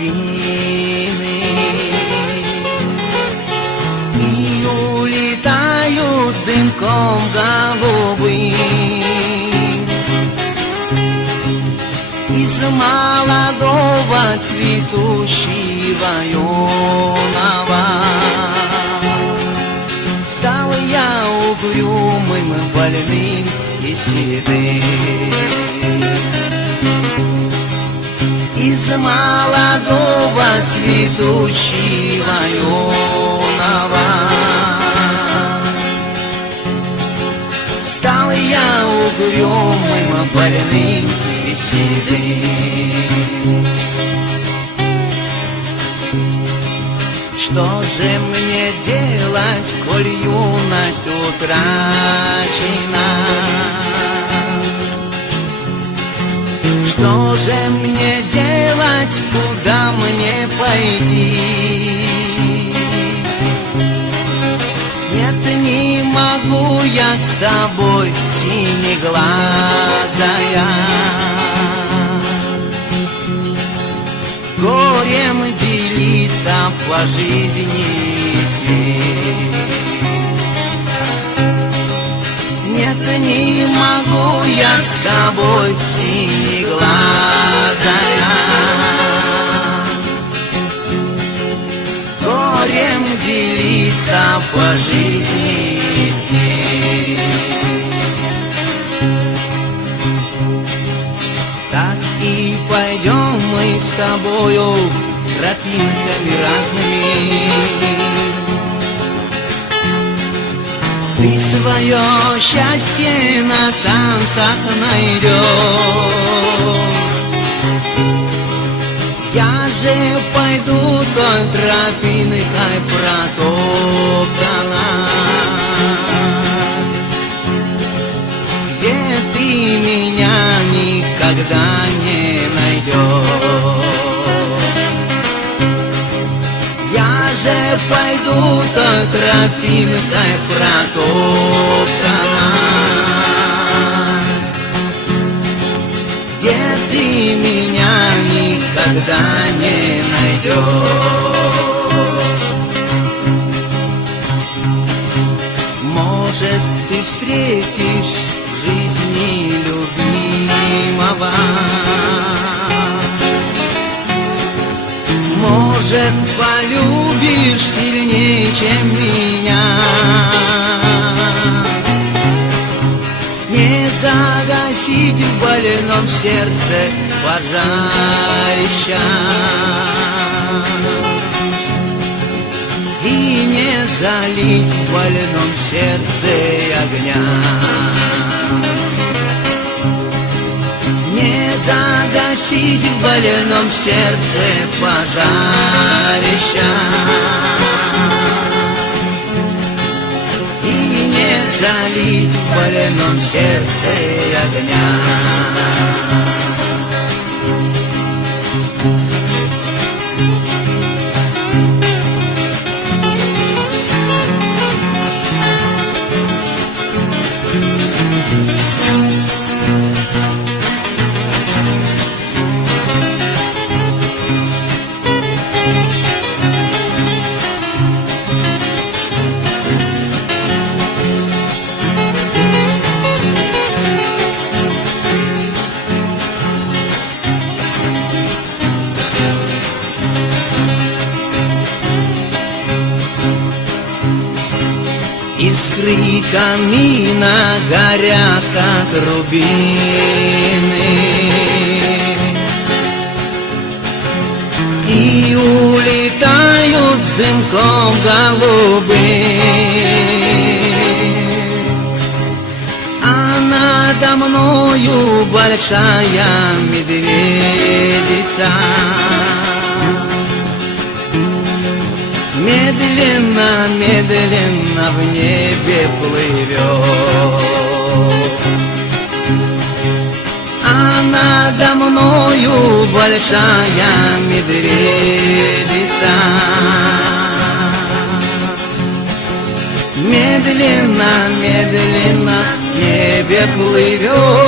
турбины и улетают с дымком голубым из молодого цветущего юного. Стал я угрюмым, больным и седым. Из молодого цветущего юного стал я угрюмым, больным и седым. Что же мне делать, коль юность утрачена? Что же мне делать, куда мне пойти? Нет, не могу я с тобой, синеглазая, горем делиться по жизни идти. Нет, не могу я с тобой, синеглазая, горем делиться по жизни идти. Так и пойдем мы с тобою тропинками разными. Ты свое счастье на танцах найдешь. Я же пойду той тропинкой протоптанной, где ты меня никогда не найдешь. Я же пойду той тропинкой протоптанной, где ты меня никогда не найдешь. Может, ты встретишь в жизни любимого, может, полюбишь сильнее, чем меня. Не загасить в больном сердце пожарища и не залить в больном сердце огня. Не загасить в больном сердце пожарища и не залить в больном сердце огня. Искры камина горят, как рубины, и улетают с дымком голубым. А надо мною большая медведица медленно, медленно в небе плывет. А надо мною большая медведица медленно, медленно в небе плывет.